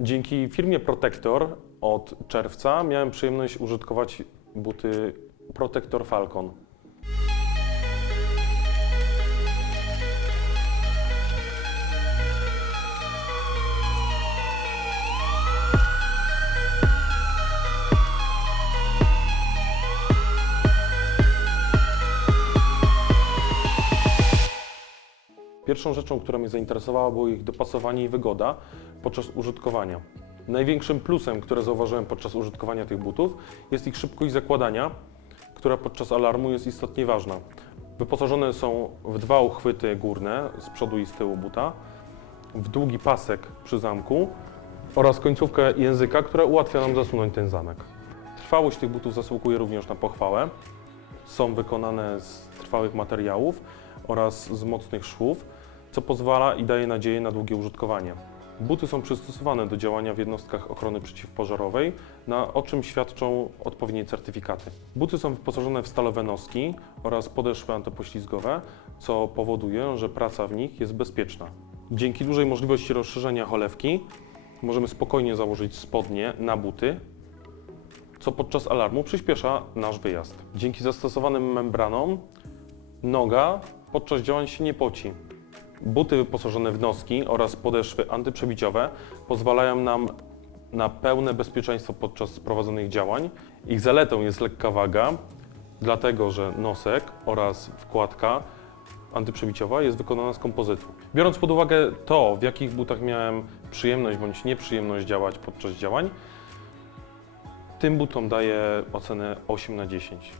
Dzięki firmie Protector od czerwca miałem przyjemność użytkować buty Protector Falcon. Pierwszą rzeczą, która mnie zainteresowała, było ich dopasowanie i wygoda podczas użytkowania. Największym plusem, które zauważyłem podczas użytkowania tych butów, jest ich szybkość zakładania, która podczas alarmu jest istotnie ważna. Wyposażone są w dwa uchwyty górne z przodu i z tyłu buta, w długi pasek przy zamku oraz końcówkę języka, która ułatwia nam zasunąć ten zamek. Trwałość tych butów zasługuje również na pochwałę. Są wykonane z trwałych materiałów oraz z mocnych szwów, co pozwala i daje nadzieję na długie użytkowanie. Buty są przystosowane do działania w jednostkach ochrony przeciwpożarowej, na, o czym świadczą odpowiednie certyfikaty. Buty są wyposażone w stalowe noski oraz podeszwy antypoślizgowe, co powoduje, że praca w nich jest bezpieczna. Dzięki dużej możliwości rozszerzenia cholewki możemy spokojnie założyć spodnie na buty, co podczas alarmu przyspiesza nasz wyjazd. Dzięki zastosowanym membranom noga podczas działań się nie poci. Buty wyposażone w noski oraz podeszwy antyprzebiciowe pozwalają nam na pełne bezpieczeństwo podczas prowadzonych działań. Ich zaletą jest lekka waga, dlatego że nosek oraz wkładka antyprzebiciowa jest wykonana z kompozytu. Biorąc pod uwagę to, w jakich butach miałem przyjemność bądź nieprzyjemność działać podczas działań, tym butom daję ocenę 8 na 10.